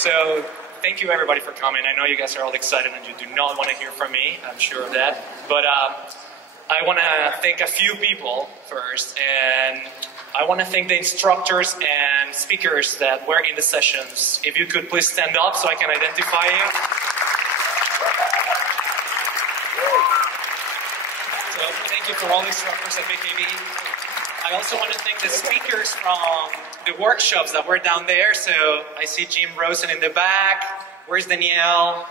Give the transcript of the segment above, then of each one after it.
So thank you everybody for coming. I know you guys are all excited and you do not want to hear from me, I'm sure of that. But I want to thank a few people first, and I want to thank the instructors and speakers that were in the sessions. If you could please stand up so I can identify you. So thank you for all the instructors at BKB. I also want to thank the speakers from the workshops that were down there. So I see Jim Rosen in the back. Where's Danielle?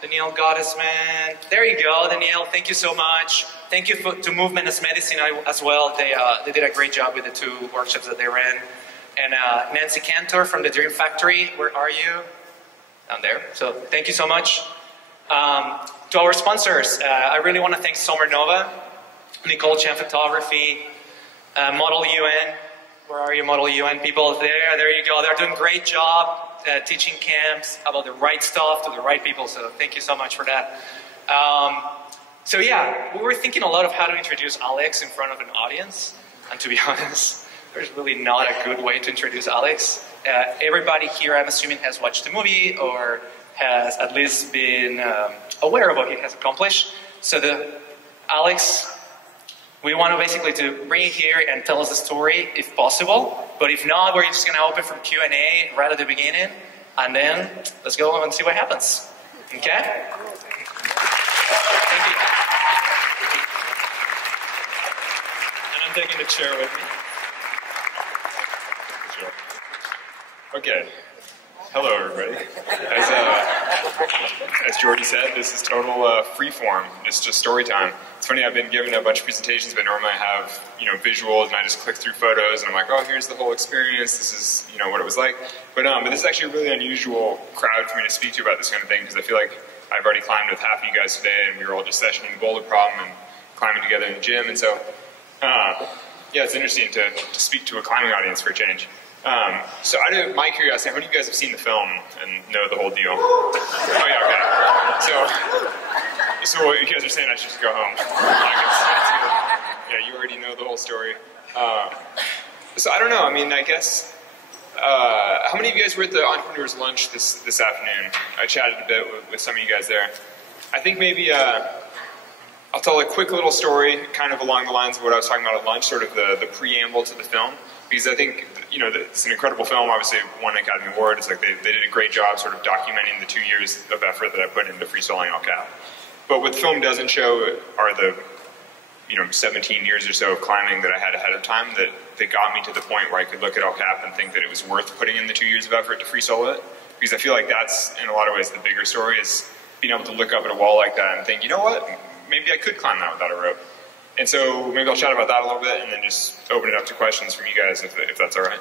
Danielle Goddess, man. There you go, Danielle. Thank you so much. Thank you to Movement as Medicine as well. They did a great job with the 2 workshops that they ran. And Nancy Cantor from the Dream Factory. Where are you? Down there. So thank you so much. To our sponsors, I really want to thank Summer Nova, Nicole Chen Photography, Model UN. Where are you, Model UN people? There you go. They're doing a great job teaching camps about the right stuff to the right people. So thank you so much for that. So yeah, we were thinking a lot of how to introduce Alex in front of an audience. And to be honest, there's really not a good way to introduce Alex. Everybody here, I'm assuming, has watched the movie or has at least been aware of what he has accomplished. So Alex, we want to basically to bring you here and tell us the story if possible. But if not, we're just going to open from Q&A right at the beginning. And then let's go and see what happens. Okay? Thank you. And I'm taking the chair with me. Sure. Okay. Hello, everybody. As Jordy said, this is total free form. It's just story time. It's funny, I've been given a bunch of presentations, but normally I have, visuals, and I just click through photos, and I'm like, oh, here's the whole experience. This is, what it was like. But this is actually a really unusual crowd for me to speak to about this kind of thing, because I feel like I've already climbed with half of you guys today, and we were all just sessioning the boulder problem and climbing together in the gym, and so, yeah, it's interesting to speak to a climbing audience for a change. So out of my curiosity, how many of you guys have seen the film and know the whole deal? Oh yeah, okay. So what you guys are saying, I should just go home. Yeah, you already know the whole story. So I don't know, I guess, how many of you guys were at the Entrepreneur's Lunch this afternoon? I chatted a bit with some of you guys there. I think maybe, I'll tell a quick little story, kind of along the lines of what I was talking about at lunch, sort of the preamble to the film. Because I think, it's an incredible film, obviously won an Academy Award. It's like they did a great job sort of documenting the 2 years of effort that I put into freestyling El Cap. But what the film doesn't show are the, 17 years or so of climbing that I had ahead of time that got me to the point where I could look at El Cap and think that it was worth putting in the 2 years of effort to free solo it. Because I feel like that's, in a lot of ways, the bigger story is being able to look up at a wall like that and think, you know what, maybe I could climb that without a rope. And so maybe I'll chat about that a little bit and then just open it up to questions from you guys if that's all right.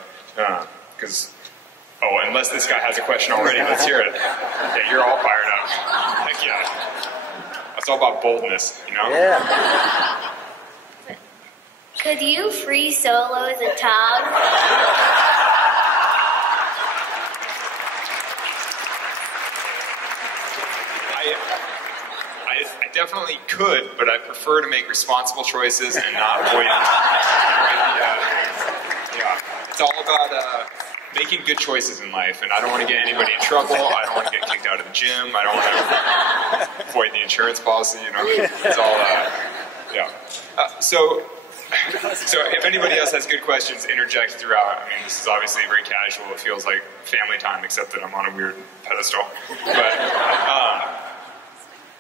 Because, unless this guy has a question already, let's hear it. Yeah, you're all fired up. Heck yeah. It's all about boldness, Yeah. Could you free solo the tug? I definitely could, but I prefer to make responsible choices and not avoid yeah. It's all about making good choices in life, and I don't want to get anybody in trouble. I don't want to get kicked out of the gym. I don't want to avoid the insurance policy. It's all yeah. So if anybody else has good questions, interject throughout. This is obviously very casual. It feels like family time, except that I'm on a weird pedestal.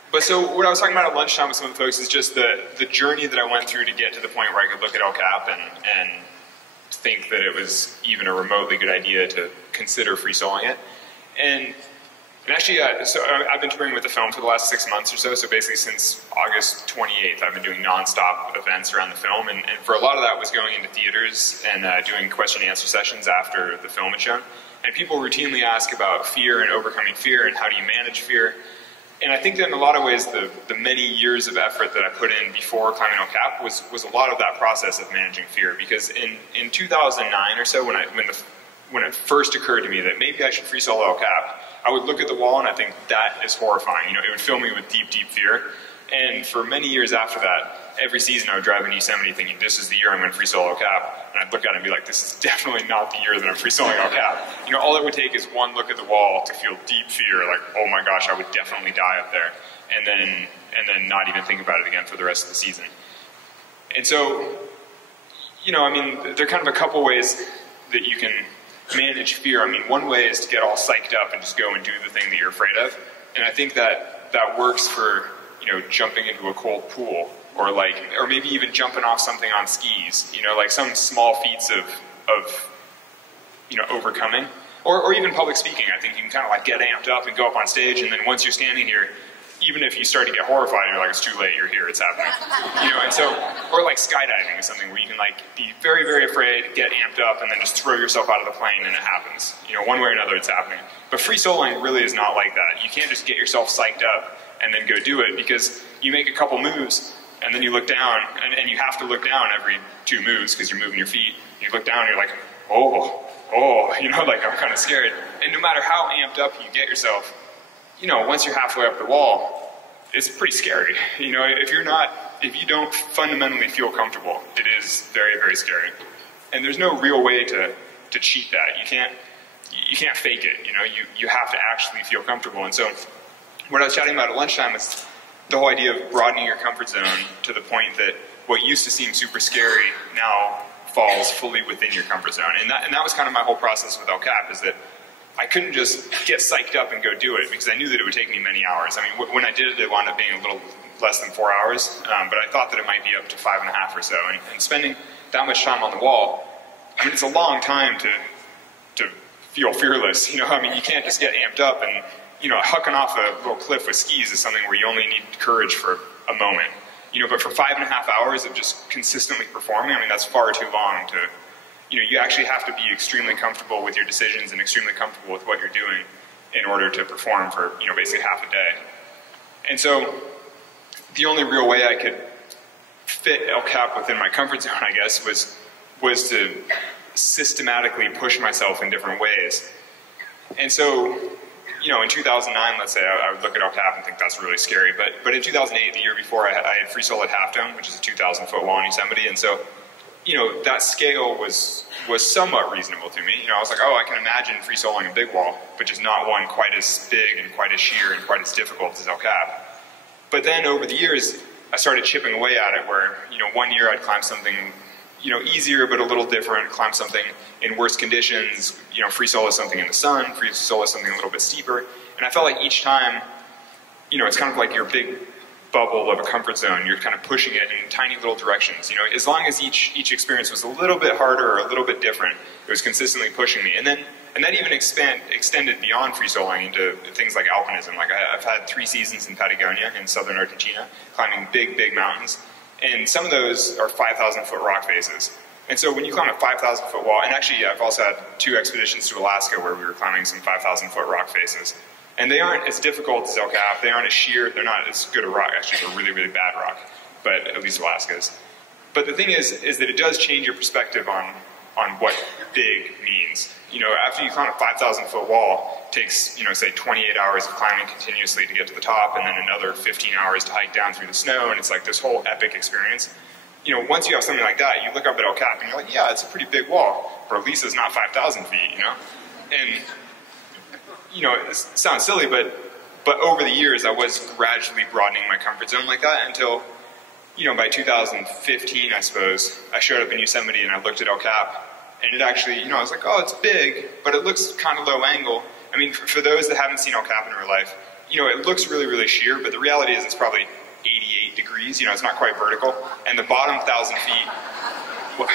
But so what I was talking about at lunchtime with some of the folks is just the journey that I went through to get to the point where I could look at El Cap and think that it was even a remotely good idea to consider free soloing it. And actually, so I've been touring with the film for the last 6 months or so. So basically since August 28th, I've been doing nonstop events around the film. And for a lot of that was going into theaters and doing question and answer sessions after the film had shown. And people routinely ask about fear and overcoming fear and how do you manage fear. And I think that in a lot of ways, the many years of effort that I put in before climbing El Cap was a lot of that process of managing fear. Because in 2009 or so, when it first occurred to me that maybe I should free solo El Cap, I would look at the wall and I think that is horrifying. It would fill me with deep, deep fear. And for many years after that, every season I would drive in Yosemite thinking, this is the year I'm going to free solo El Cap. And I'd look at it and be like, this is definitely not the year that I'm free soloing El Cap. You know, all it would take is one look at the wall to feel deep fear, like, oh my gosh, I would definitely die up there. And then not even think about it again for the rest of the season. And so, you know, I mean, there are kind of a couple ways that you can manage fear. I mean, one way is to get all psyched up and just go and do the thing that you're afraid of. And I think that works for, you know, jumping into a cold pool, or maybe even jumping off something on skis, you know, like some small feats of you know, overcoming, or even public speaking. I think you can kind of like get amped up and go up on stage, and then once you're standing here, even if you start to get horrified, you're like, it's too late, you're here, it's happening. You know, and so, or like skydiving is something where you can like be very, very afraid, get amped up, and then just throw yourself out of the plane and it happens. You know, one way or another it's happening. But free soloing really is not like that. You can't just get yourself psyched up and then go do it, because you make a couple moves and then you look down, and you have to look down every 2 moves because you're moving your feet. You look down and you're like, oh, you know, like I'm kind of scared. And no matter how amped up you get yourself, you know, once you're halfway up the wall, it's pretty scary. You know, if you don't fundamentally feel comfortable, it is very, very scary. And there's no real way to cheat that. You can't fake it, you know, you have to actually feel comfortable. And so what I was chatting about at lunchtime is the whole idea of broadening your comfort zone to the point that what used to seem super scary now falls fully within your comfort zone. And that was kind of my whole process with El Cap, is that I couldn't just get psyched up and go do it, because I knew that it would take me many hours. I mean, when I did it, it wound up being a little less than 4 hours, but I thought that it might be up to 5.5 or so. And spending that much time on the wall, I mean, it's a long time to feel fearless. You know, I mean, you can't just get amped up, and, you know, hucking off a little cliff with skis is something where you only need courage for a moment. You know, but for 5.5 hours of just consistently performing, I mean, that's far too long to, you know, you actually have to be extremely comfortable with your decisions and extremely comfortable with what you're doing in order to perform for, you know, basically half a day. And so the only real way I could fit El Cap within my comfort zone, I guess, was to systematically push myself in different ways. And so, you know, in 2009, let's say, I would look at El Cap and think that's really scary. But in 2008, the year before, I had free soloed Half Dome, which is a 2,000-foot wall in Yosemite. And so, you know, that scale was somewhat reasonable to me. You know, I was like, oh, I can imagine free soloing a big wall, but just not one quite as big and quite as sheer and quite as difficult as El Cap. But then over the years, I started chipping away at it, where, you know, one year I'd climb something, you know, easier but a little different, climb something in worse conditions, you know, free solo something in the sun, free solo something a little bit steeper. And I felt like each time, you know, it's kind of like your big bubble of a comfort zone. You're kind of pushing it in tiny little directions. You know, as long as each experience was a little bit harder or a little bit different, it was consistently pushing me. And that even extended beyond free soloing into things like alpinism. Like I've had 3 seasons in Patagonia in southern Argentina, climbing big, big mountains. And some of those are 5,000-foot rock faces. And so when you climb a 5,000-foot wall, and actually I've also had 2 expeditions to Alaska where we were climbing some 5,000-foot rock faces. And they aren't as difficult as El Cap, they aren't as sheer, they're not as good a rock, actually they're really, really bad rock, but at least Alaska's. But the thing is that it does change your perspective on what big means. You know, after you climb a 5,000-foot wall, it takes, you know, say 28 hours of climbing continuously to get to the top, and then another 15 hours to hike down through the snow, and it's like this whole epic experience. You know, once you have something like that, you look up at El Cap and you're like, yeah, it's a pretty big wall, but at least it's not 5,000 feet, you know? And, you know, it sounds silly, but over the years I was gradually broadening my comfort zone like that until, you know, by 2015, I suppose, I showed up in Yosemite and I looked at El Cap, and it actually, you know, I was like, oh, it's big, but it looks kind of low angle. I mean, for those that haven't seen El Cap in real life, you know, it looks really, really sheer, but the reality is it's probably 88 degrees, you know, it's not quite vertical, and the bottom 1,000 feet, well,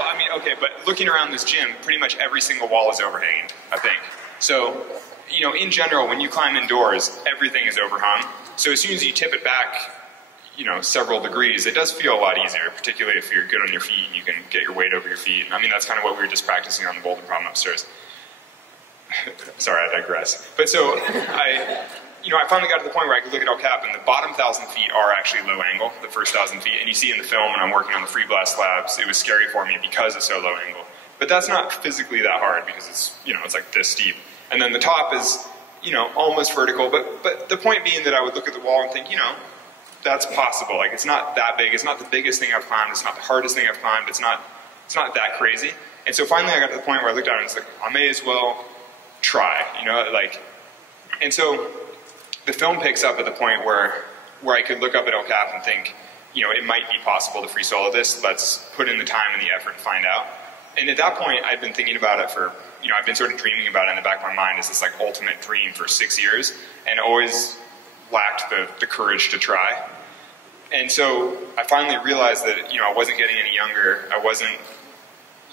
I mean, okay, but looking around this gym, pretty much every single wall is overhanging, I think. So, you know, in general, when you climb indoors, everything is overhung, so as soon as you tip it back, you know, several degrees, it does feel a lot easier, particularly if you're good on your feet and you can get your weight over your feet. I mean, that's kind of what we were just practicing on the boulder problem upstairs. Sorry, I digress. But so, I finally got to the point where I could look at El Cap, and the bottom 1,000 feet are actually low angle, the first 1,000 feet. And you see in the film when I'm working on the free blast slabs, it was scary for me because it's so low angle. But that's not physically that hard because it's, you know, it's like this steep. And then the top is you know, almost vertical, but the point being that I would look at the wall and think, you know, that's possible. Like, it's not that big. It's not the biggest thing I've climbed. It's not the hardest thing I've climbed. It's not that crazy. And so finally I got to the point where I looked at it and was like, I may as well try, you know, like, and so the film picks up at the point where I could look up at El Cap and think, you know, it might be possible to free solo this. Let's put in the time and the effort to find out. And at that point, I'd been thinking about it for, you know, I've been sort of dreaming about it in the back of my mind as this like ultimate dream for 6 years, and always lacked the courage to try. And so I finally realized that, you know, I wasn't getting any younger. I wasn't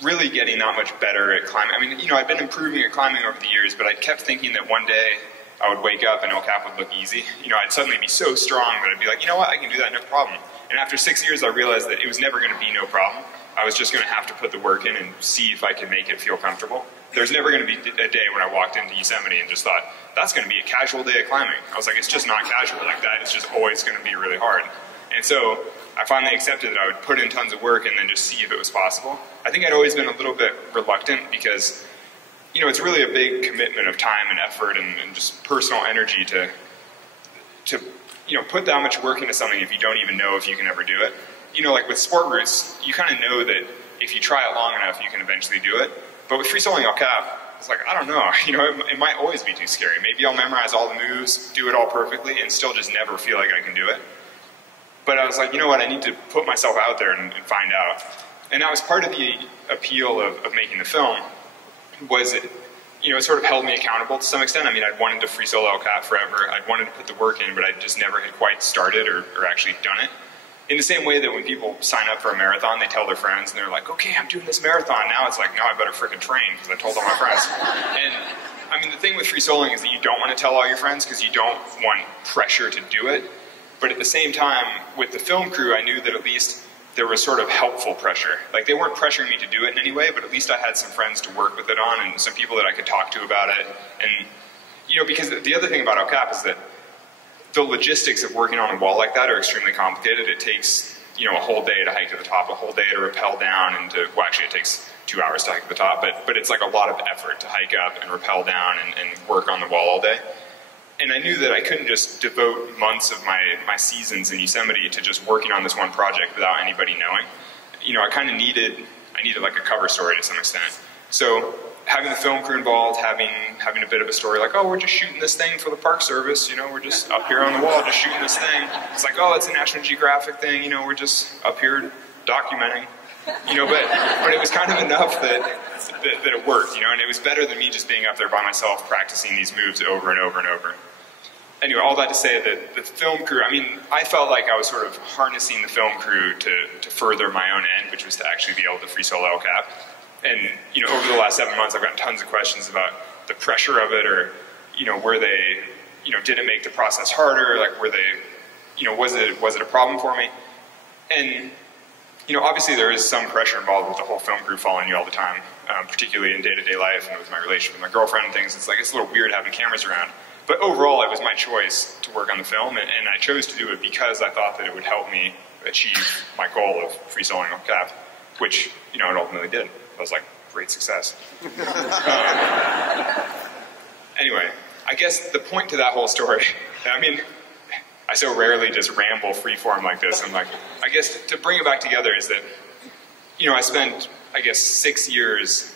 really getting that much better at climbing. I mean, you know, I've been improving at climbing over the years, but I kept thinking that one day I would wake up and El Cap would look easy. You know, I'd suddenly be so strong that I'd be like, you know what, I can do that, no problem. And after 6 years, I realized that it was never going to be no problem. I was just going to have to put the work in and see if I could make it feel comfortable. There's never going to be a day when I walked into Yosemite and just thought, that's going to be a casual day of climbing. I was like, it's just not casual like that. It's just always going to be really hard. And so I finally accepted that I would put in tons of work and then just see if it was possible. I think I'd always been a little bit reluctant because, you know, it's really a big commitment of time and effort and just personal energy to you know, put that much work into something if you don't even know if you can ever do it. You know, like with sport routes, you kind of know that if you try it long enough, you can eventually do it. But with free soloing El Cap, it's like, I don't know, you know, it might always be too scary. Maybe I'll memorize all the moves, do it all perfectly, and still just never feel like I can do it. But I was like, you know what, I need to put myself out there and find out. And that was part of the appeal of making the film, was it, you know, it sort of held me accountable to some extent. I mean, I'd wanted to free solo El Cap forever. I'd wanted to put the work in, but I just never had quite started or actually done it. In the same way that when people sign up for a marathon, they tell their friends, and they're like, okay, I'm doing this marathon. Now it's like, now I better frickin' train, because I told all my friends. And, I mean, the thing with free soloing is that you don't want to tell all your friends, because you don't want pressure to do it. But at the same time, with the film crew, I knew that at least there was sort of helpful pressure. Like, they weren't pressuring me to do it in any way, but at least I had some friends to work with it on, and some people that I could talk to about it. And, you know, because the other thing about El Cap is that the logistics of working on a wall like that are extremely complicated. It takes, you know, a whole day to hike to the top, a whole day to rappel down, and to, well, actually it takes 2 hours to hike to the top, but it's like a lot of effort to hike up and rappel down and work on the wall all day. And I knew that I couldn't just devote months of my seasons in Yosemite to just working on this one project without anybody knowing. You know, I needed like a cover story to some extent. So having the film crew involved, having a bit of a story like, oh, we're just shooting this thing for the Park Service, you know, we're just up here on the wall just shooting this thing. It's like, oh, it's a National Geographic thing, you know, we're just up here documenting. You know, but it was kind of enough that it worked, you know, and it was better than me just being up there by myself practicing these moves over and over and over. Anyway, all that to say that the film crew, I mean, I felt like I was sort of harnessing the film crew to further my own end, which was to actually be able to free solo El Cap. And, you know, over the last 7 months, I've gotten tons of questions about the pressure of it, or, you know, were they, you know, did it make the process harder? Like, were they, you know, was it a problem for me? And, you know, obviously there is some pressure involved with the whole film crew following you all the time, particularly in day-to-day life and with my relationship with my girlfriend and things. It's like, it's a little weird having cameras around. But overall, it was my choice to work on the film, and I chose to do it because I thought that it would help me achieve my goal of free soloing El Cap, which, you know, it ultimately did. I was like, great success. Anyway, I guess the point to that whole story, I mean, I so rarely just ramble freeform like this. I'm like, I guess to bring it back together is that, you know, I spent, I guess, 6 years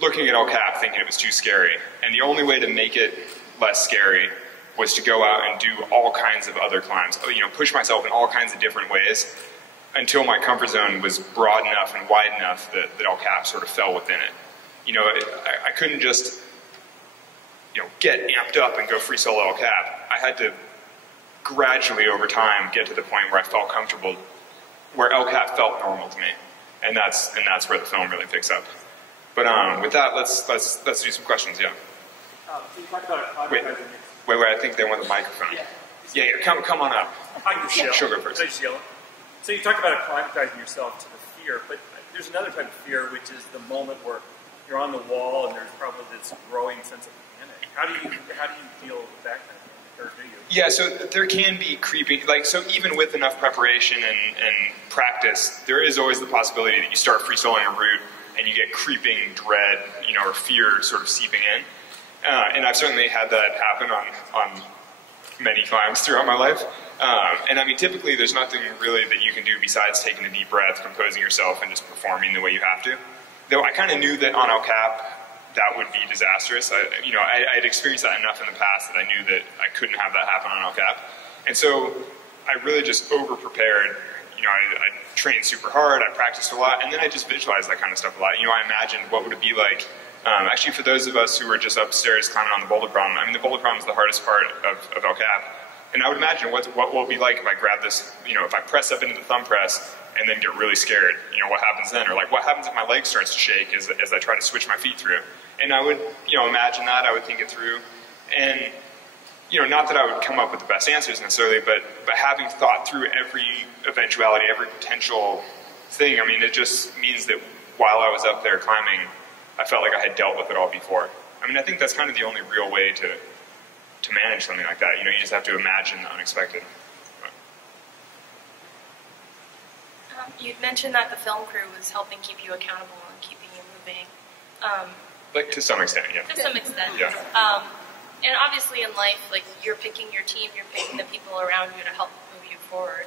looking at El Cap thinking it was too scary. And the only way to make it less scary was to go out and do all kinds of other climbs, you know, push myself in all kinds of different ways until my comfort zone was broad enough and wide enough that El Cap sort of fell within it. You know, I couldn't just, you know, get amped up and go free solo El Cap. I had to gradually over time get to the point where I felt comfortable, where El Cap felt normal to me. And that's where the film really picks up. But with that, let's do some questions, yeah. So you talked about wait, I think they want the microphone. Yeah, come on up. I can just She'll go first. So you talked about acclimatizing yourself to the fear, but there's another type of fear, which is the moment where you're on the wall and there's probably this growing sense of panic. How do you deal with that kind of thing, or do you? Yeah, so there can be creeping, like, so even with enough preparation and practice, there is always the possibility that you start free soloing a route and you get creeping dread, you know, or fear sort of seeping in. And I've certainly had that happen on many climbs throughout my life. And I mean, typically there's nothing really that you can do besides taking a deep breath, composing yourself, and just performing the way you have to. Though I kind of knew that on El Cap, that would be disastrous. I had experienced that enough in the past that I knew that I couldn't have that happen on El Cap. And so I really just over-prepared. I trained super hard, I practiced a lot, and then I just visualized that kind of stuff a lot. I imagined what would it be like. Actually, for those of us who were just upstairs climbing on the boulder problem, I mean, the boulder problem is the hardest part of El Cap. And I would imagine what will it be like if I grab this, if I press up into the thumb press and then get really scared, what happens then? Or like, what happens if my leg starts to shake as I try to switch my feet through? And I would, imagine that, I would think it through. And, not that I would come up with the best answers necessarily, but having thought through every eventuality, every potential thing, I mean, it just means that while I was up there climbing, I felt like I had dealt with it all before. I mean, I think that's kind of the only real way to manage something like that. You just have to imagine the unexpected. You'd mentioned that the film crew was helping keep you accountable and keeping you moving. Like, to some extent, yeah. To some extent. Yeah. And obviously in life, like, you're picking your team, you're picking the people around you to help move you forward.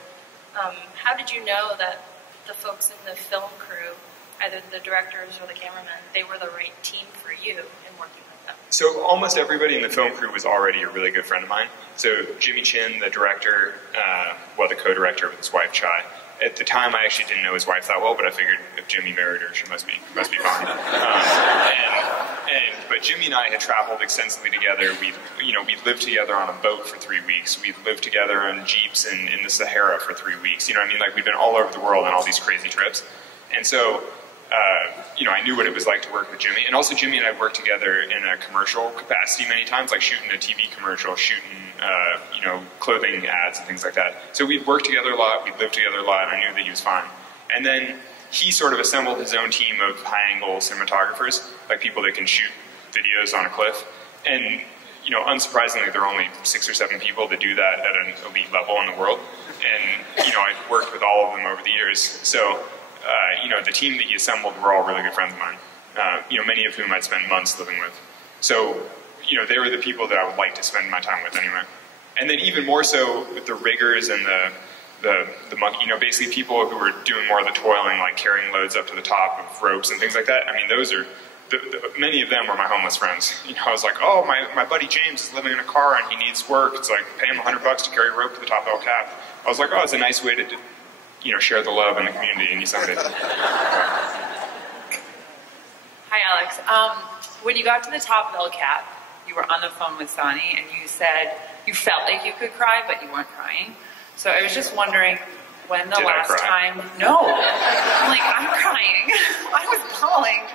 How did you know that the folks in the film crew, either the directors or the cameramen, they were the right team for you in working with them? So almost everybody in the film crew was already a really good friend of mine. So Jimmy Chin, the director, the co-director with his wife, Chai. At the time, I actually didn't know his wife that well, but I figured if Jimmy married her, she must be fine. But Jimmy and I had traveled extensively together. We'd lived together on a boat for 3 weeks. We'd lived together on jeeps in the Sahara for 3 weeks. Like, we'd been all over the world on all these crazy trips. And so, I knew what it was like to work with Jimmy. And also, Jimmy and I worked together in a commercial capacity many times, like shooting a TV commercial, shooting, clothing ads and things like that. So we'd worked together a lot, we'd lived together a lot, and I knew that he was fine. And then he sort of assembled his own team of high-angle cinematographers, like people that can shoot videos on a cliff. And, unsurprisingly, there are only 6 or 7 people that do that at an elite level in the world. And, I've worked with all of them over the years. So, the team that he assembled were all really good friends of mine, many of whom I'd spent months living with. So, they were the people that I would like to spend my time with anyway. And then even more so with the riggers and the monkey, basically people who were doing more of the toiling, like carrying loads up to the top of ropes and things like that. I mean, those are, many of them were my homeless friends. I was like, oh, my buddy James is living in a car and he needs work. It's like, pay him $100 to carry a rope to the top of El Cap. I was like, oh, it's a nice way to, share the love in the community in Yosemite. Hi, Alex. When you got to the top of El Cap, you were on the phone with Sonny, and you said you felt like you could cry, but you weren't crying. So I was just wondering when the last time... No. I'm like, I'm crying. I was bawling.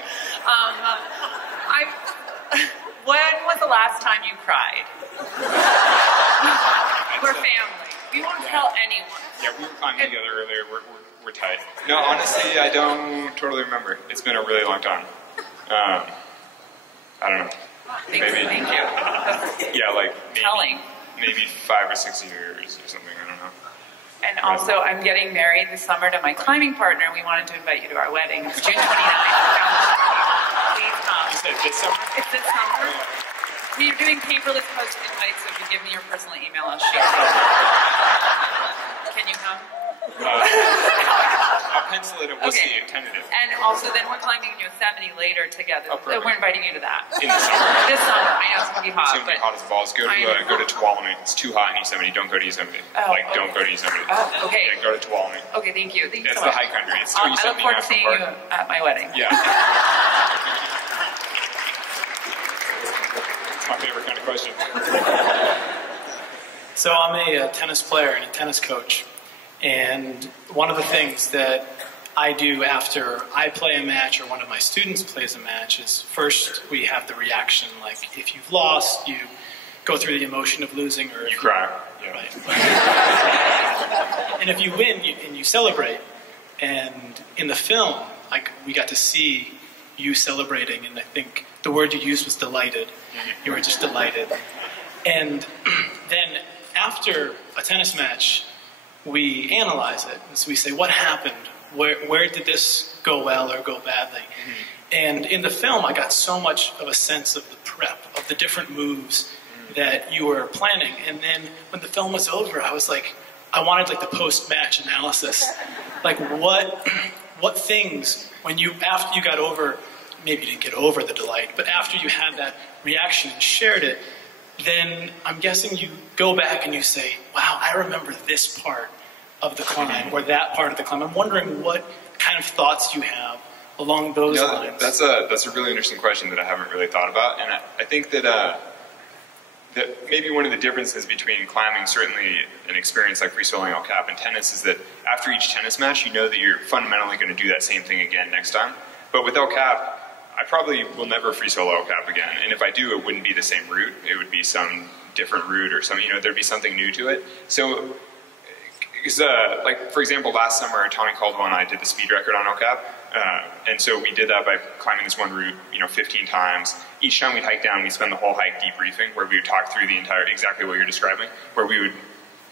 When was the last time you cried? We're family. We won't tell anyone. Yeah, we were climbing together earlier. We're tight. No, honestly, I don't totally remember. It's been a really long time. I don't know. Thank you. Yeah, like maybe 5 or 6 years or something. I don't know. And also, I'm getting married this summer to my climbing partner. We wanted to invite you to our wedding. It's June 29th. Please come. You said this summer? It's this summer. We're doing paperless post invites, so if you give me your personal email, I'll shoot you. Can you come? I'll pencil it. We'll see. Tentative. And also, then we're climbing Yosemite later together. We're inviting you to that. In the summer? This summer. I know it's going to be hot. It's going to be hot as balls. Go to Tuolumne. It's too hot in Yosemite. Don't go to Yosemite. Don't go to Yosemite. Oh, okay. Yeah, go to Tuolumne. Okay, thank you. Thank you That's so the high country. It's still Yosemite. I look forward to seeing you at my wedding. Yeah. It's my favorite kind of question. So I'm a tennis player and a tennis coach. And one of the things that I do after I play a match or one of my students plays a match is first we have the reaction, like if you've lost, you go through the emotion of losing, or you cry. Yeah. Right. And if you win, you celebrate. And in the film, we got to see you celebrating, and I think the word you used was delighted. You were just delighted. And then after a tennis match, we analyze it. So we say, what happened? Where did this go well or go badly? And in the film, I got so much of a sense of the prep, of the different moves that you were planning. And then when the film was over, I was like, I wanted like the post-match analysis. Like what things, after you got over, maybe you didn't get over the delight, but after you had that reaction and shared it, then I'm guessing you go back and you say, wow, I remember this part of the climb or that part of the climb. I'm wondering what kind of thoughts you have along those lines. That's a really interesting question that I haven't really thought about, and I think that maybe one of the differences between climbing, certainly an experience like free soloing El Cap, and tennis is that after each tennis match, you know that you're fundamentally going to do that same thing again next time. But with El Cap, I probably will never free solo El Cap again, and if I do, it wouldn't be the same route. It would be some different route or something. There'd be something new to it. So, like for example, last summer, Tommy Caldwell and I did the speed record on El Cap. And so we did that by climbing this one route, 15 times. Each time we'd hike down, we'd spend the whole hike debriefing, where we would talk through the entire, exactly what you're describing, where we would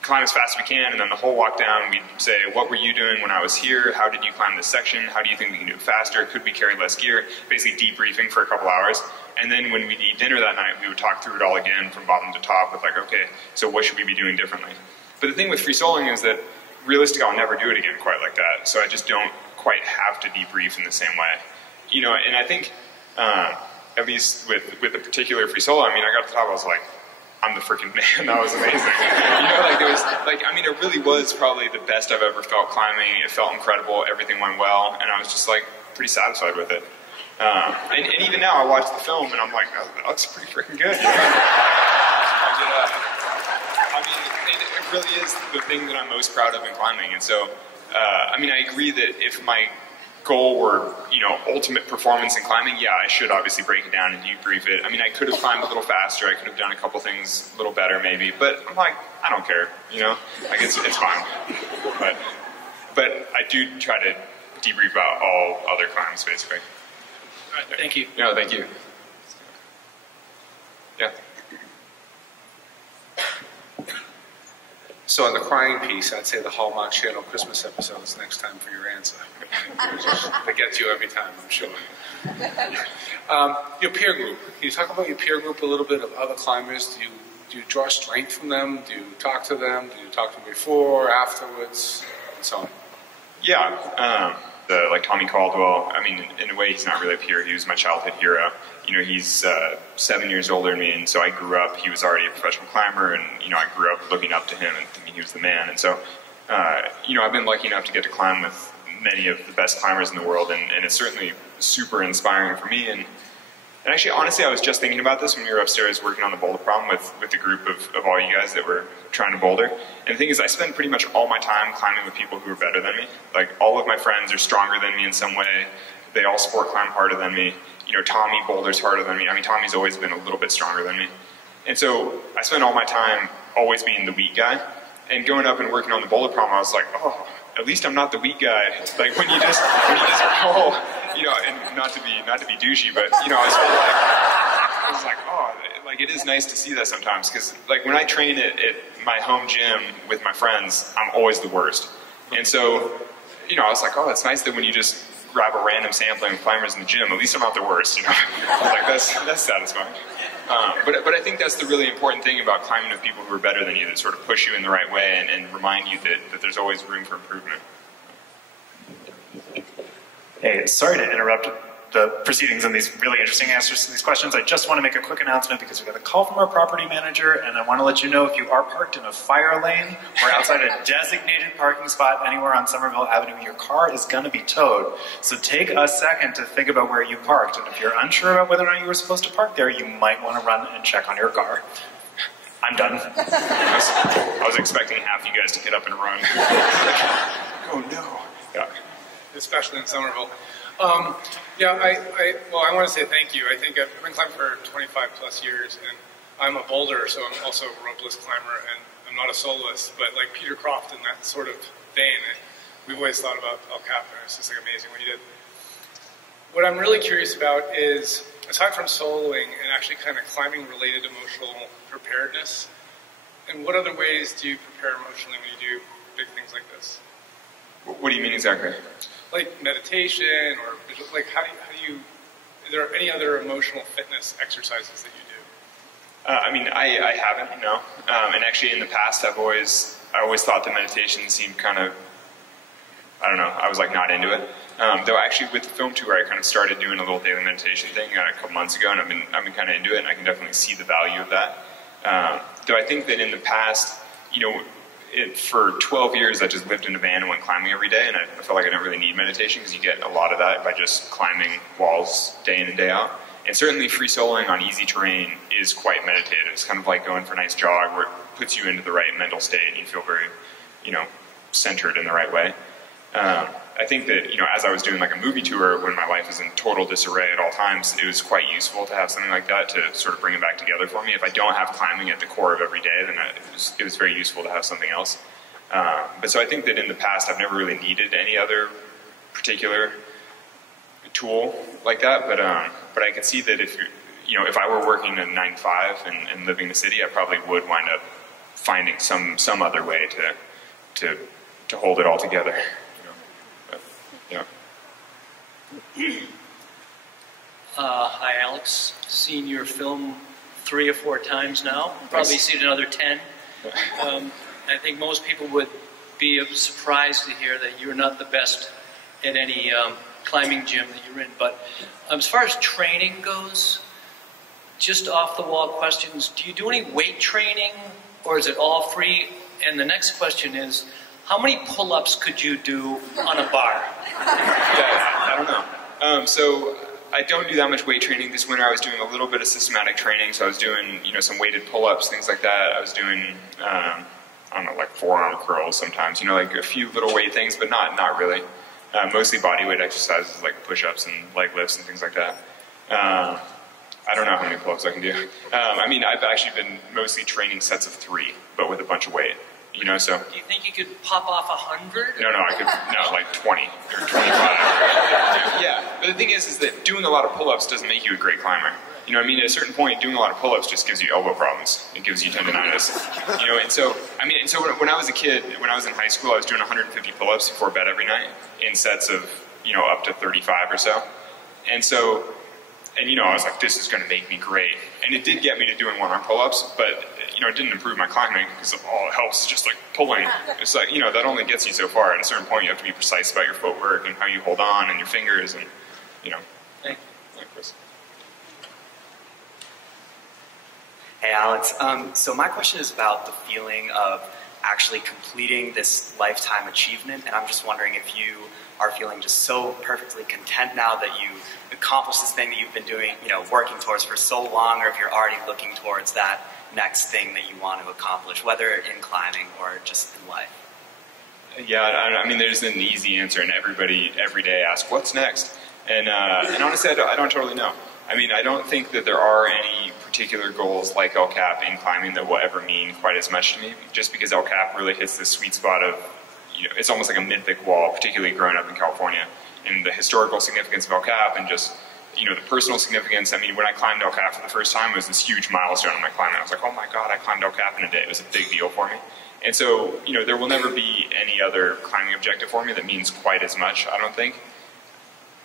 climb as fast as we can, and then the whole walk down, we'd say, what were you doing when I was here? How did you climb this section? How do you think we can do it faster? Could we carry less gear? Basically debriefing for a couple hours. And then when we'd eat dinner that night, we would talk through it all again from bottom to top with like, okay, so what should we be doing differently? But the thing with free soloing is that realistically, I'll never do it again quite like that. So I just don't quite have to debrief in the same way. And I think, at least with the particular free solo, I got to the top, I was like, I'm the freaking man. That was amazing. It really was probably the best I've ever felt climbing. It felt incredible. Everything went well, and I was just like pretty satisfied with it. And even now, I watch the film, and I'm like, oh, that looks pretty freaking good. It really is the thing that I'm most proud of in climbing. And so, I agree that if my goal were, ultimate performance in climbing, yeah, I should obviously break it down and debrief it. I could have climbed a little faster. I could have done a couple things a little better, maybe. But I'm like, I don't care. It's fine. But I do try to debrief about all other climbs, basically. All right, thank you. No, thank you. Yeah. So on the crying piece, I'd say the Hallmark Channel Christmas episode is next time for your answer. They get you every time, I'm sure. Your peer group. Can you talk about your peer group a little bit of other climbers? Do you draw strength from them? Do you talk to them? Do you talk to them before, afterwards, and so on? Yeah. Like Tommy Caldwell, in a way, he's not really a peer. He was my childhood hero. He's 7 years older than me, and so I grew up, he was already a professional climber, and, I grew up looking up to him and thinking he was the man. And so, I've been lucky enough to get to climb with many of the best climbers in the world, and it's certainly super inspiring for me. And actually, honestly, I was just thinking about this when we were upstairs working on the boulder problem with the group of all you guys that were trying to boulder. And the thing is, I spend pretty much all my time climbing with people who are better than me. Like, all of my friends are stronger than me in some way. They all sport climb harder than me. Tommy boulders harder than me. Tommy's always been a little bit stronger than me. And so I spend all my time always being the weak guy. And going up and working on the boulder problem, I was like, oh, at least I'm not the weak guy. Like, when you just roll, and not to be douchey, but, I was like, oh, like, it is nice to see that sometimes, because, like, when I train at my home gym with my friends, I'm always the worst. And so, I was like, oh, it's nice that when you just grab a random sampling of climbers in the gym, at least I'm not the worst, I was like, that's satisfying. But I think that's the really important thing about climbing with people who are better than you, that sort of push you in the right way and remind you that there's always room for improvement. Hey, sorry to interrupt the proceedings and these really interesting answers to these questions. I just want to make a quick announcement because we got a call from our property manager, and I want to let you know if you are parked in a fire lane or outside a designated parking spot anywhere on Somerville Avenue, your car is going to be towed. So take a second to think about where you parked, and if you're unsure about whether or not you were supposed to park there, you might want to run and check on your car. I'm done. I was expecting half you guys to get up and run. Oh no. Yeah. Especially in Somerville. I want to say thank you. I think I've been climbing for 25 plus years, and I'm a boulder, so I'm also a ropeless climber, and I'm not a soloist, but like Peter Croft in that sort of vein, we've always thought about El Cap, and it's just like amazing what you did. What I'm really curious about is, aside from soloing and actually kind of climbing related emotional preparedness, and what other ways do you prepare emotionally when you do big things like this? What do you mean exactly? Like meditation, or like how do you are there any other emotional fitness exercises that you do? I mean, I haven't, no. And actually, in the past, I always thought that meditation seemed kind of, I don't know, I was like not into it. Though actually, with the film tour, I kind of started doing a little daily meditation thing a couple months ago, and I've been kind of into it, and I can definitely see the value of that. Though I think that in the past, you know, for 12 years, I just lived in a van and went climbing every day, and I felt like I didn't really need meditation because you get a lot of that by just climbing walls day in and day out. And certainly free soloing on easy terrain is quite meditative. It's kind of like going for a nice jog where it puts you into the right mental state and you feel very, you know, centered in the right way. I think that, you know, as I was doing like a movie tour when my life was in total disarray at all times, it was quite useful to have something like that to sort of bring it back together for me. If I don't have climbing at the core of every day, then it was very useful to have something else. But so I think that in the past I've never really needed any other particular tool like that. But I can see that if I were working a 9 to 5 and living in the city, I probably would wind up finding some other way to hold it all together. Yeah. Hi, Alex. Seen your film 3 or 4 times now. Probably seen another 10. I think most people would be surprised to hear that you're not the best at any climbing gym that you're in. But as far as training goes, just off-the-wall questions, do you do any weight training, or is it all free? And the next question is, how many pull-ups could you do on a bar? Yeah, I don't know. So I don't do that much weight training. This winter I was doing a little bit of systematic training, so I was doing, you know, some weighted pull-ups, things like that. I was doing, I don't know, like forearm curls sometimes, you know, like a few little weight things, but not really. Mostly body weight exercises like push-ups and leg lifts and things like that. I don't know how many pull-ups I can do. I mean, I've actually been mostly training sets of 3, but with a bunch of weight. You know, so. Do you think you could pop off 100? No, I could, like 20 or 25. Yeah, but the thing is that doing a lot of pull-ups doesn't make you a great climber. You know what I mean? At a certain point, doing a lot of pull-ups just gives you elbow problems. It gives you tendonitis. You know, and so, when I was a kid, when I was in high school, I was doing 150 pull-ups before bed every night in sets of, you know, up to 35 or so. And so, you know, I was like, this is going to make me great. And it did get me to doing one-arm pull-ups, but, you know, it didn't improve my climbing because all it helps is just like pulling. It's like, you know, that only gets you so far. At a certain point, you have to be precise about your footwork and how you hold on and your fingers and, you know. Thank you. Chris. Hey, Alex. So my question is about the feeling of actually completing this lifetime achievement, and I'm just wondering if you are feeling just so perfectly content now that you accomplished this thing that you've been doing, you know, working towards for so long, or if you're already looking towards that next thing that you want to accomplish, whether in climbing or just in life. Yeah, I mean, there's an easy answer, and everybody every day asks, what's next? And honestly, I don't totally know. I mean, I don't think that there are any particular goals like El Cap in climbing that will ever mean quite as much to me, just because El Cap really hits this sweet spot of, you know, it's almost like a mythic wall, particularly growing up in California, and the historical significance of El Cap and just, you know, the personal significance. I mean, when I climbed El Cap for the first time, it was this huge milestone in my climbing. I was like, oh my God, I climbed El Cap in a day. It was a big deal for me. And so, you know, there will never be any other climbing objective for me that means quite as much, I don't think.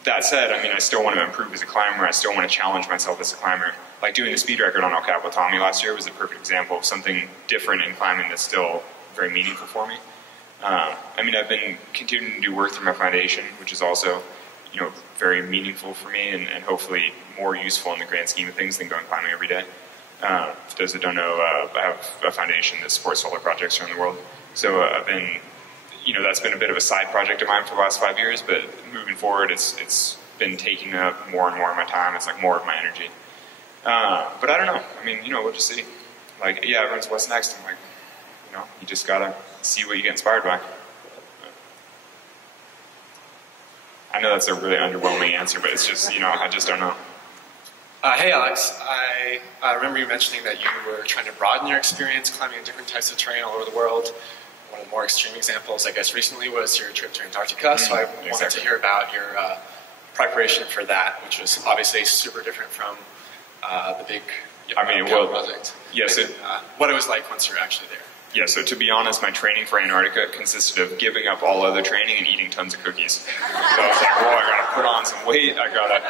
That said, I mean, I still want to improve as a climber. I still want to challenge myself as a climber. Like doing the speed record on El Cap with Tommy last year was a perfect example of something different in climbing that's still very meaningful for me. I mean, I've been continuing to do work through my foundation, which is also, you know, very meaningful for me and hopefully more useful in the grand scheme of things than going climbing every day. For those that don't know, I have a foundation that supports solar projects around the world. So I've been, you know, that's been a bit of a side project of mine for the last 5 years, but moving forward, it's been taking up more and more of my time. It's like more of my energy. But I don't know. I mean, you know, we'll just see. Like, yeah, everyone's what's next. I'm like, you know, you just gotta see what you get inspired by. I know that's a really underwhelming answer, but it's just, you know, I just don't know. Hey, Alex. I remember you mentioning that you were trying to broaden your experience climbing different types of terrain all over the world. One of the more extreme examples, I guess, recently was your trip to Antarctica. So I wanted to hear about your preparation for that, which was obviously super different from the big project. Yes, what it was like once you're actually there. Yeah, so to be honest, my training for Antarctica consisted of giving up all other training and eating tons of cookies. So I was like, well, I gotta put on some weight, I gotta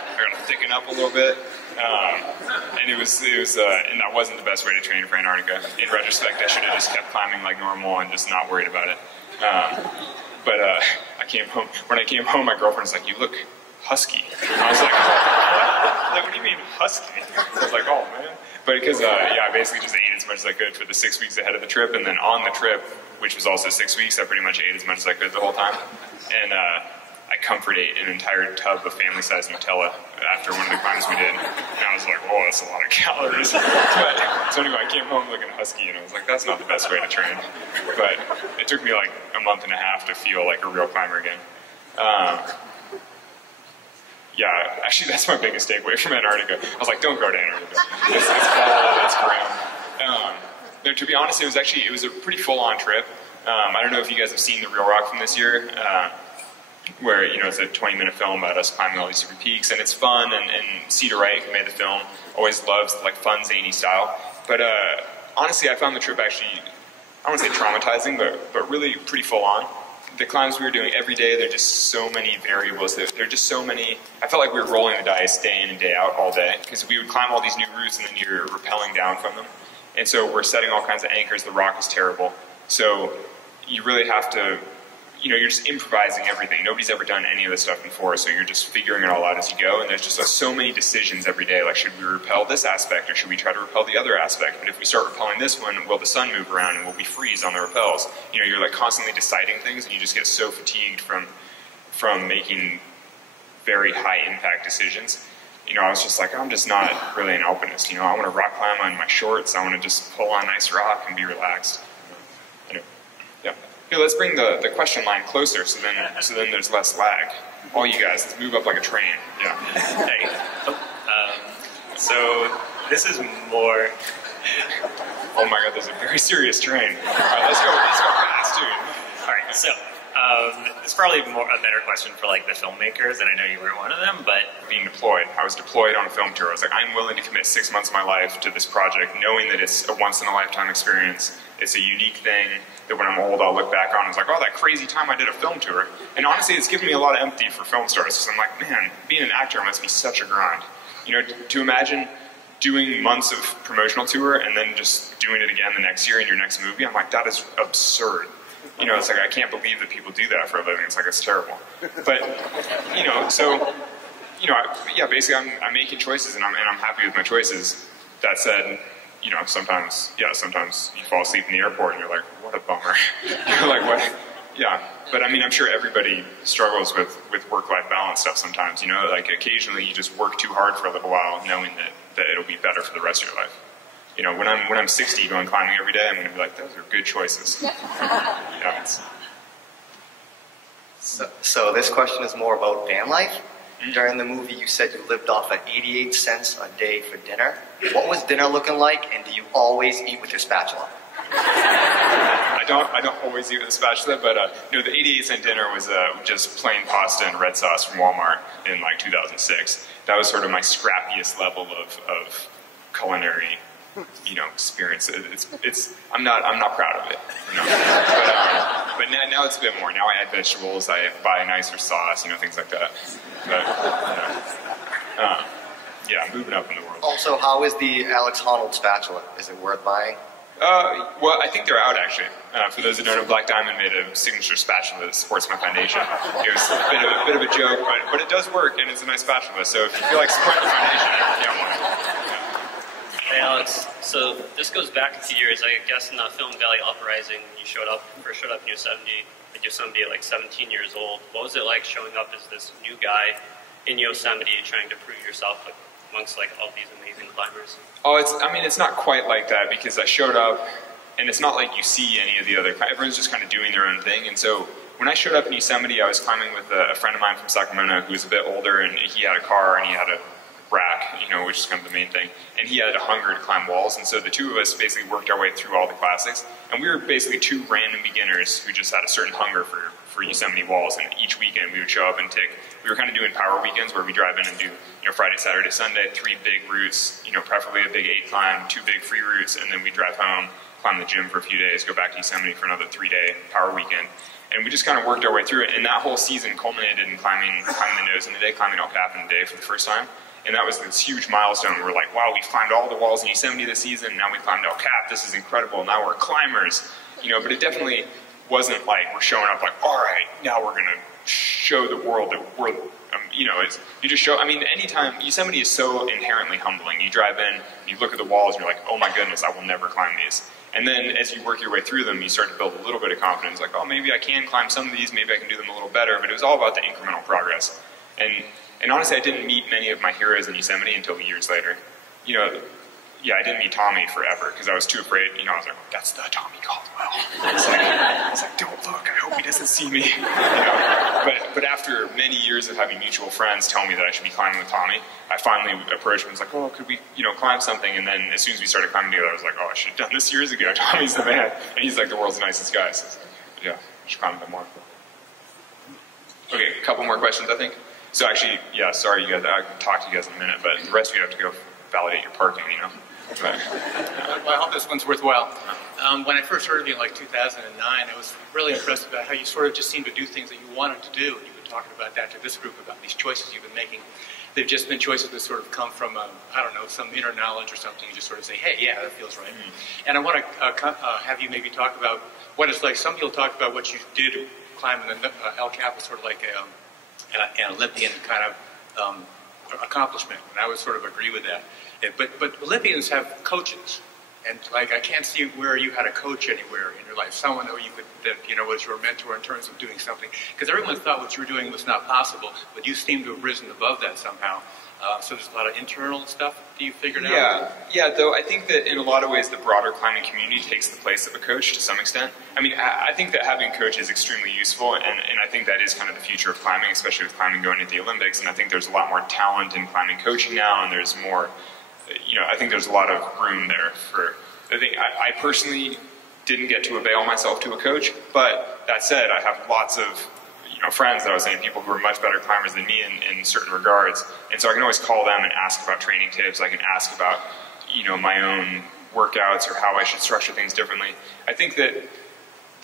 thicken up a little bit. And and that wasn't the best way to train for Antarctica. In retrospect, I should have just kept climbing like normal and just not worried about it. But I came home. When I came home, my girlfriend's like, "You look husky." And I was like, "What? Like, what do you mean husky?" I was like, "Oh man." But because I basically just ate as much as I could for the 6 weeks ahead of the trip, and then on the trip, which was also 6 weeks, I pretty much ate as much as I could the whole time. And I comfort ate an entire tub of family-sized Nutella after one of the climbs we did. And I was like, "Oh, that's a lot of calories." So anyway, I came home looking husky, and I was like, "That's not the best way to train." But it took me like a month and a half to feel like a real climber again. Yeah, actually, that's my biggest takeaway from Antarctica. I was like, "Don't go to Antarctica. It's cold, it's grim." No, to be honest, it was a pretty full-on trip. I don't know if you guys have seen the Real Rock from this year, where it's a 20-minute film about us climbing all these super peaks, and it's fun. And Cedar Wright, who made the film, always loves like fun, zany style. But honestly, I found the trip actually, I don't want to say traumatizing, but really pretty full-on. The climbs we were doing every day, there are just so many variables. There are just so many. I felt like we were rolling the dice day in and day out all day, because we would climb all these new routes and then you're rappelling down from them. And so we're setting all kinds of anchors. The rock is terrible. So you really have to, you're just improvising everything. Nobody's ever done any of this stuff before, so you're just figuring it all out as you go. And there's just so many decisions every day, like, should we repel this aspect or should we try to repel the other aspect? But if we start repelling this one, will the sun move around and will we freeze on the repels? You're like constantly deciding things, and you just get so fatigued from making very high impact decisions. I was just like, I'm just not really an alpinist. I want to rock climb on my shorts. I want to just pull on nice rock and be relaxed. Yeah. Here, let's bring the question line closer, so then there's less lag. All you guys, let's move up like a train. Yeah. Hey. So this is more. Oh my God, there's a very serious train. All right, let's go fast, dude. All right, so it's probably a better question for like the filmmakers, and I know you were one of them, but being deployed. I was deployed on a film tour. I was like, I'm willing to commit 6 months of my life to this project, knowing that it's a once-in-a-lifetime experience. It's a unique thing that when I'm old, I'll look back on and it's like, oh, that crazy time I did a film tour. And honestly, it's given me a lot of empathy for film stars. So I'm like, man, being an actor must be such a grind. To imagine doing months of promotional tour and then just doing it again the next year in your next movie, I'm like, that is absurd. It's like, I can't believe that people do that for a living. It's like, it's terrible. But, basically I'm making choices and I'm happy with my choices. That said, sometimes you fall asleep in the airport and you're like, what a bummer. You're like, what? Yeah. But I mean, I'm sure everybody struggles with work-life balance stuff sometimes, like occasionally you just work too hard for a little while knowing that it'll be better for the rest of your life. When I'm 60 going climbing every day, I'm going to be like, those are good choices. Yeah. So this question is more about van life. During the movie, you said you lived off at 88 cents a day for dinner. What was dinner looking like, and do you always eat with your spatula? I don't always eat with a spatula, but the 88-cent dinner was just plain pasta and red sauce from Walmart in like 2006. That was sort of my scrappiest level of culinary experience. I'm not proud of it. But now it's a bit more. Now I add vegetables. I buy a nicer sauce. Things like that. But moving up in the world. Also, how is the Alex Honnold spatula? Is it worth buying? Well, I think they're out actually. For those that don't know, Black Diamond made a signature spatula that supports my foundation. It was a bit of a joke, but it does work, and it's a nice spatula. So if you feel like supporting the foundation, get one. Hey Alex, so this goes back a few years. I guess in the film Valley Uprising, when you first showed up in Yosemite at like 17 years old. What was it like showing up as this new guy in Yosemite trying to prove yourself amongst like all these amazing climbers? Oh, it's not quite like that, because I showed up and it's not like you see any of the other, everyone's just kind of doing their own thing. And so when I showed up in Yosemite, I was climbing with a friend of mine from Sacramento who was a bit older, and he had a car and he had a rack, which is kind of the main thing. And he had a hunger to climb walls, and so the two of us basically worked our way through all the classics. And we were basically two random beginners who just had a certain hunger for Yosemite walls. And each weekend we would show up and we were kind of doing power weekends where we drive in and do Friday, Saturday, Sunday, 3 big routes, preferably a big 8 climb, 2 big free routes, and then we drive home, climb the gym for a few days, go back to Yosemite for another 3-day power weekend. And we just kind of worked our way through it. And that whole season culminated in climbing the nose in the day, climbing El Capitan in the day for the first time. And that was this huge milestone. We're like, wow, we've climbed all the walls in Yosemite this season. Now we climbed El Cap. This is incredible. Now we're climbers. You know, but it definitely wasn't like we're showing up like, all right, now we're going to show the world that we're, you know, you just show, I mean, anytime, Yosemite is so inherently humbling. You drive in, you look at the walls, and you're like, oh my goodness, I will never climb these. And then as you work your way through them, you start to build a little bit of confidence, like, oh, maybe I can climb some of these, maybe I can do them a little better, but it was all about the incremental progress. And honestly, I didn't meet many of my heroes in Yosemite until years later. You know, yeah, I didn't meet Tommy forever because I was too afraid. You know, I was like, that's the Tommy Caldwell. I was like, don't look, I hope he doesn't see me. You know? But after many years of having mutual friends tell me that I should be climbing with Tommy, I finally approached him and was like, oh, could we, you know, climb something? And then as soon as we started climbing together, I was like, oh, I should have done this years ago. Tommy's the man. And he's like the world's nicest guy. So yeah, I should climb him more. Okay, a couple more questions, I think. So actually, yeah, sorry you guys, I can talk to you guys in a minute, but the rest of you have to go validate your parking, you know? But, well, I hope this one's worthwhile. When I first heard of you in like 2009, I was really impressed about how you sort of just seemed to do things that you wanted to do. And you've been talking about that to this group, about these choices you've been making. They've just been choices that sort of come from, I don't know, some inner knowledge or something. You just sort of say, hey, yeah, that feels right. And I want to have you maybe talk about what it's like. Some people talk about what you did climbing the El Cap was sort of like an Olympian kind of accomplishment, and I would sort of agree with that. But Olympians have coaches, and like I can't see where you had a coach anywhere in your life, someone that you could, that you know, was your mentor in terms of doing something, because everyone thought what you were doing was not possible, but you seem to have risen above that somehow. So there's a lot of internal stuff that you figured out? Yeah, though I think that in a lot of ways the broader climbing community takes the place of a coach to some extent. I mean, I think that having a coach is extremely useful, and I think that is kind of the future of climbing, especially with climbing going into the Olympics, and I think there's a lot more talent in climbing coaching now, and there's more, you know, I think there's a lot of room there for, I personally didn't get to avail myself to a coach, but that said, I have lots of friends that I was saying, people who are much better climbers than me in certain regards, and so I can always call them and ask about training tips. I can ask about, my own workouts or how I should structure things differently. I think that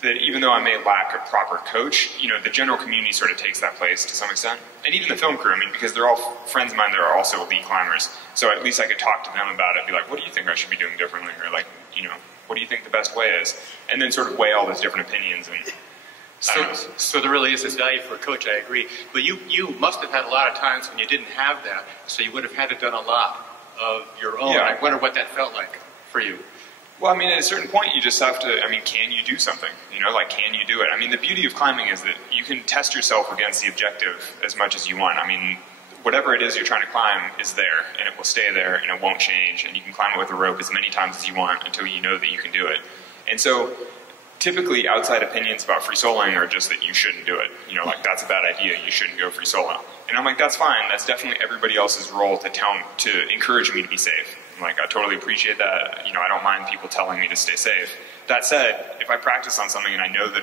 even though I may lack a proper coach, the general community sort of takes that place to some extent, and even the film crew. I mean, because they're all friends of mine that are also elite climbers, so at least I could talk to them about it, be like, what do you think I should be doing differently, or like, what do you think the best way is, and then sort of weigh all those different opinions and. So there really is this value for a coach, I agree. But you must have had a lot of times when you didn't have that, so you would have had to done a lot of your own. Yeah. I wonder what that felt like for you. Well, I mean, at a certain point, you just have to, can you do something? Can you do it? I mean, the beauty of climbing is that you can test yourself against the objective as much as you want. I mean, whatever it is you're trying to climb is there, and it will stay there, and it won't change, and you can climb it with a rope as many times as you want until you know that you can do it. And so, typically, outside opinions about free soloing are just that you shouldn't do it. Like, that's a bad idea, you shouldn't go free solo. And I'm like, that's fine, that's definitely everybody else's role to encourage me to be safe. I'm like, I totally appreciate that, I don't mind people telling me to stay safe. That said, if I practice on something and I know that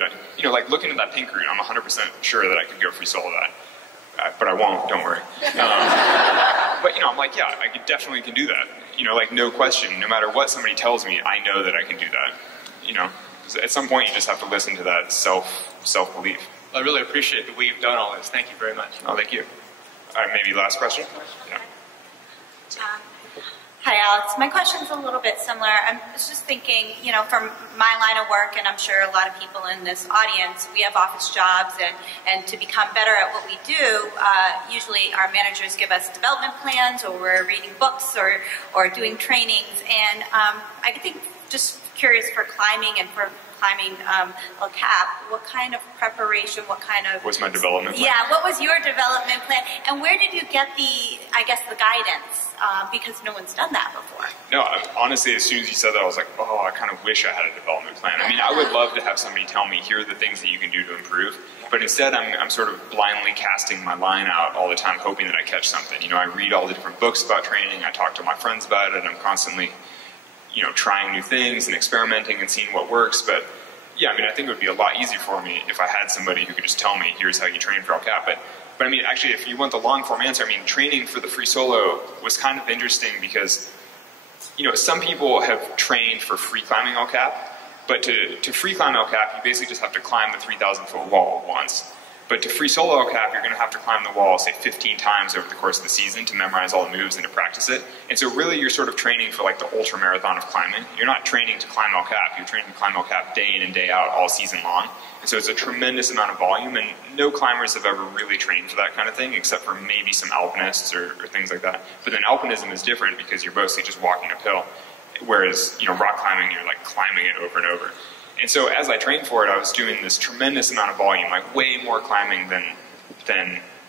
like looking at that pink route, I'm 100% sure that I could go free solo that. But I won't, don't worry. But I'm like, yeah, I definitely can do that. Like, no question, no matter what somebody tells me, I know that I can do that, At some point, you just have to listen to that self-belief. I really appreciate that we've done all this. Thank you very much. Oh, thank you. All right, maybe last question? Yeah. Hi, Alex. My question's a little bit similar. I was just thinking, from my line of work, and I'm sure a lot of people in this audience, we have office jobs, and to become better at what we do, usually our managers give us development plans, or we're reading books, or doing trainings, and I think just curious for climbing and for climbing El Cap, what kind of preparation, what kind of... What's my development plan? Yeah, what was your development plan? And where did you get the guidance? Because no one's done that before. No, honestly, as soon as you said that, I was like, oh, I kind of wish I had a development plan. I mean, I would love to have somebody tell me, here are the things that you can do to improve. But instead, I'm sort of blindly casting my line out all the time, hoping that I catch something. I read all the different books about training. I talk to my friends about it. I'm constantly... trying new things and experimenting and seeing what works. But yeah, I think it would be a lot easier for me if I had somebody who could just tell me, here's how you train for El Cap. But actually, if you want the long form answer, training for the free solo was kind of interesting because, some people have trained for free climbing El Cap, but to free climb El Cap, you basically just have to climb the 3,000-foot wall once. But to free solo El Cap, you're going to have to climb the wall, say, 15 times over the course of the season to memorize all the moves and to practice it. And so really you're sort of training for like the ultra marathon of climbing. You're not training to climb El Cap, you're training to climb El Cap day in and day out all season long. And so it's a tremendous amount of volume, and no climbers have ever really trained for that kind of thing, except for maybe some alpinists or things like that. But then alpinism is different because you're mostly just walking uphill, whereas, you know, rock climbing, you're like climbing it over and over. And so as I trained for it, I was doing this tremendous amount of volume, like way more climbing than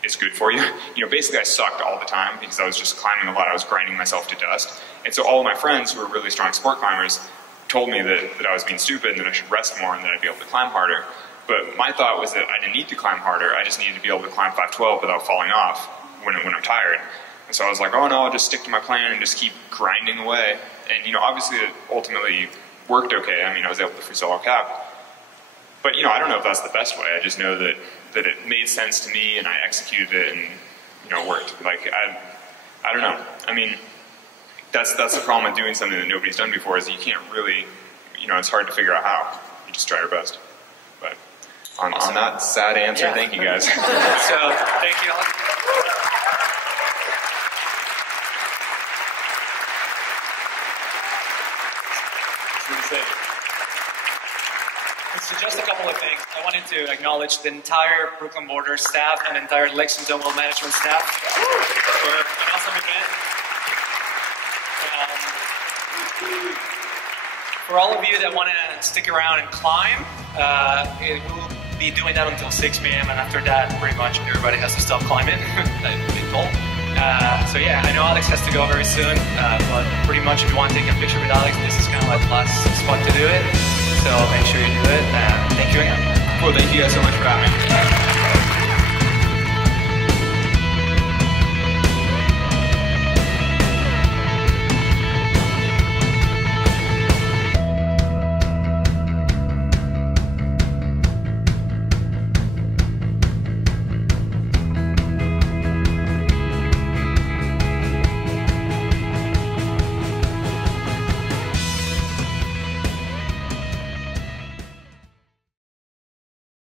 is good for you. You know, basically I sucked all the time because I was just climbing a lot. I was grinding myself to dust. And so all of my friends who were really strong sport climbers told me that I was being stupid and that I should rest more and that I'd be able to climb harder. But my thought was that I didn't need to climb harder. I just needed to be able to climb 512 without falling off when I'm tired. And so I was like, oh no, I'll just stick to my plan and just keep grinding away. And, you know, obviously it ultimately worked okay. I mean, I was able to free solo El Cap. But, you know, I don't know if that's the best way. I just know that it made sense to me and I executed it and, you know, worked. Like, I don't know. I mean, that's the problem with doing something that nobody's done before is you can't really, you know, it's hard to figure out how. You just try your best. But on that sad answer, yeah. Thank you guys. So, thank you all. So just a couple of things. I wanted to acknowledge the entire Brooklyn Boulders staff and the entire Lexington Well Management staff for an awesome event. For all of you that want to stick around and climb, we'll be doing that until 6 p.m. and after that, pretty much everybody has to stop climbing. That's been told. So yeah, I know Alex has to go very soon, but pretty much if you want to take a picture with Alex, this is kind of like the last spot to do it. So make sure you do it. Thank you again. Cool, thank you guys so much for having me.